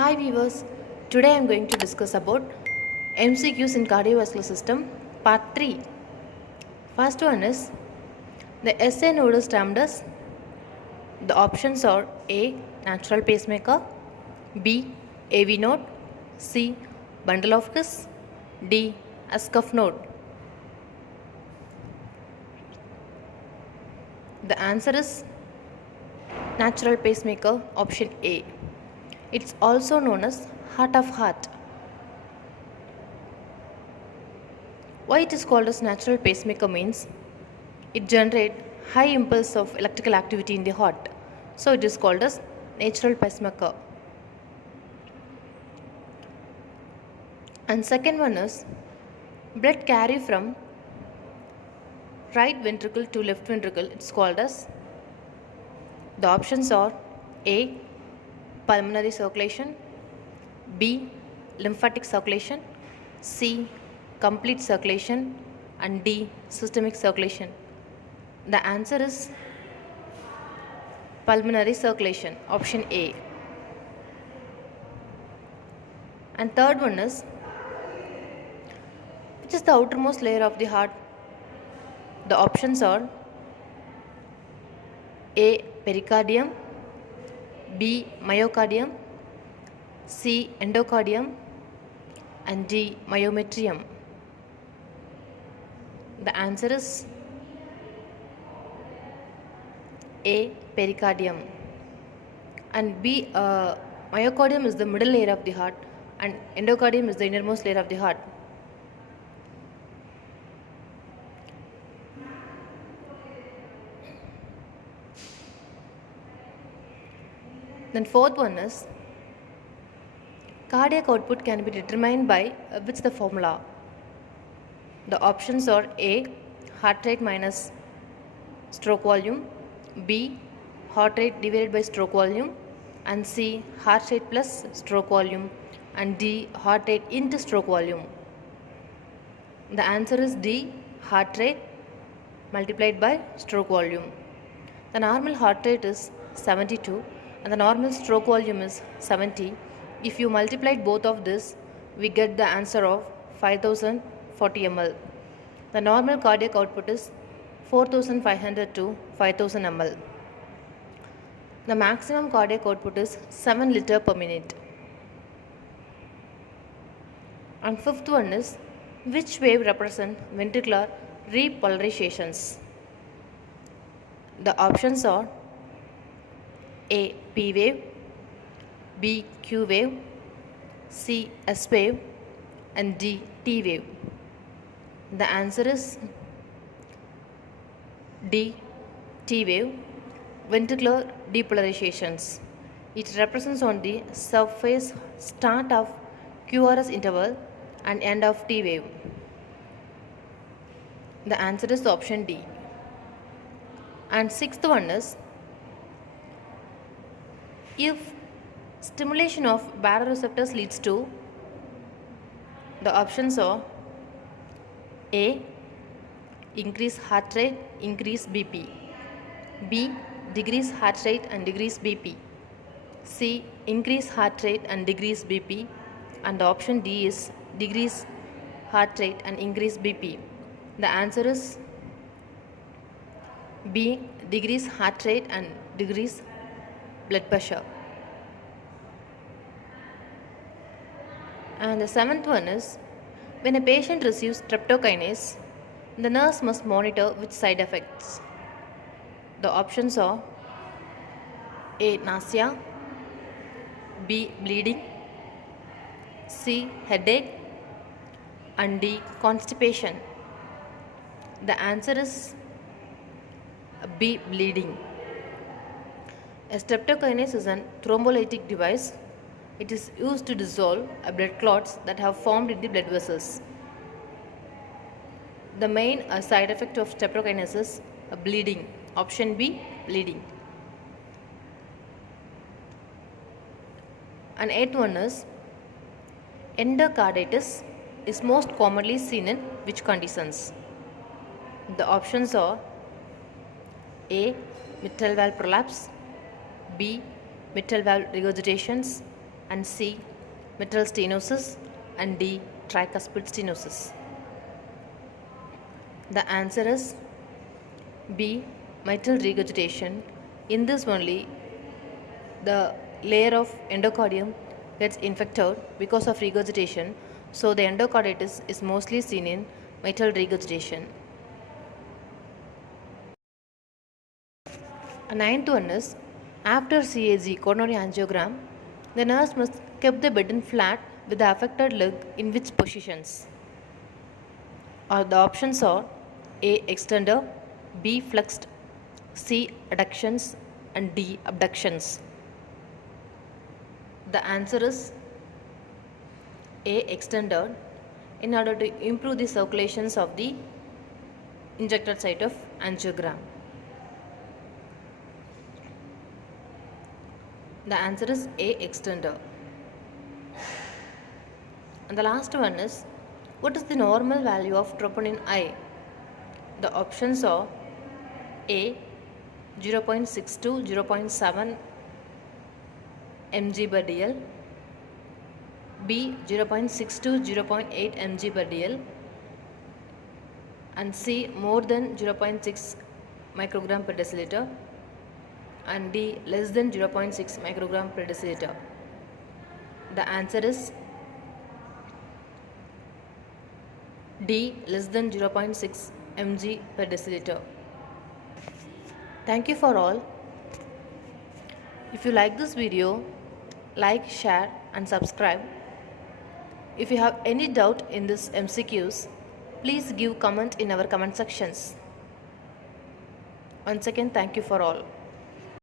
Hi viewers, today I am going to discuss about MCQs in cardiovascular system part 3. First one is the SA node is termed as the options are A natural pacemaker, B AV node, C bundle of His, D Ascuff node. The answer is natural pacemaker option A. It's also known as heart of heart. Why it is called as natural pacemaker means it generates high impulse of electrical activity in the heart. So it is called as natural pacemaker. And second one is blood carry from right ventricle to left ventricle. It's called as the options are A pulmonary circulation, B lymphatic circulation, C complete circulation, and D systemic circulation. The answer is pulmonary circulation option A. And third one is which is the outermost layer of the heart? The options are A pericardium, B myocardium, C endocardium, and D myometrium. The answer is A pericardium. And B myocardium is the middle layer of the heart and endocardium is the innermost layer of the heart. Then fourth one is cardiac output can be determined by which the formula. The options are A heart rate minus stroke volume, B heart rate divided by stroke volume, and C heart rate plus stroke volume, and D heart rate into stroke volume. The answer is D heart rate multiplied by stroke volume. The normal heart rate is 72 and the normal stroke volume is 70. If you multiplied both of this, we get the answer of 5040 ml. The normal cardiac output is 4500 to 5000 ml. The maximum cardiac output is 7 liter per minute. And fifth one is which wave represent ventricular repolarizations? The options are A P wave, B Q wave, C S wave, and D T wave. The answer is D T wave, ventricular depolarizations. It represents on the surface start of QRS interval and end of T wave. The answer is option D. And sixth one is if stimulation of baroreceptors leads to, the options are A increase heart rate, increase BP, B decrease heart rate and decrease BP, C increase heart rate and decrease BP, and the option D is decrease heart rate and increase BP. The answer is B decrease heart rate and decrease blood pressure. And the seventh one is when a patient receives streptokinase, the nurse must monitor which side effects. The options are A nausea, B bleeding, C headache, and D constipation. The answer is B bleeding. A streptokinase is a thrombolytic device. It is used to dissolve blood clots that have formed in the blood vessels. The main side effect of streptokinase is bleeding. Option B bleeding. And eighth one is endocarditis is most commonly seen in which conditions? The options are A mitral valve prolapse, B mitral valve regurgitations, and C. Mitral stenosis, and D. Tricuspid stenosis. The answer is B. Mitral regurgitation. In this only, the layer of endocardium gets infected because of regurgitation, so the endocarditis is mostly seen in mitral regurgitation. A ninth one is, after CAG coronary angiogram, the nurse must keep the bed flat with the affected leg in which positions? The options are A. Extender, B. Flexed, C. Adductions, and D. Abductions. The answer is A. Extender, in order to improve the circulations of the injected site of angiogram. The answer is A. Extender. And the last one is, what is the normal value of troponin I? The options are A. 0.6 to 0.7 mg per dl, B. 0.6 to 0.8 mg per dl, and C. more than 0.6 microgram per deciliter, and D. less than 0.6 microgram per deciliter. The answer is D. less than 0.6 mg per deciliter. Thank you for all. If you like this video, like, share and subscribe. If you have any doubt in this MCQs, please give comment in our comment sections. Once again, thank you for all.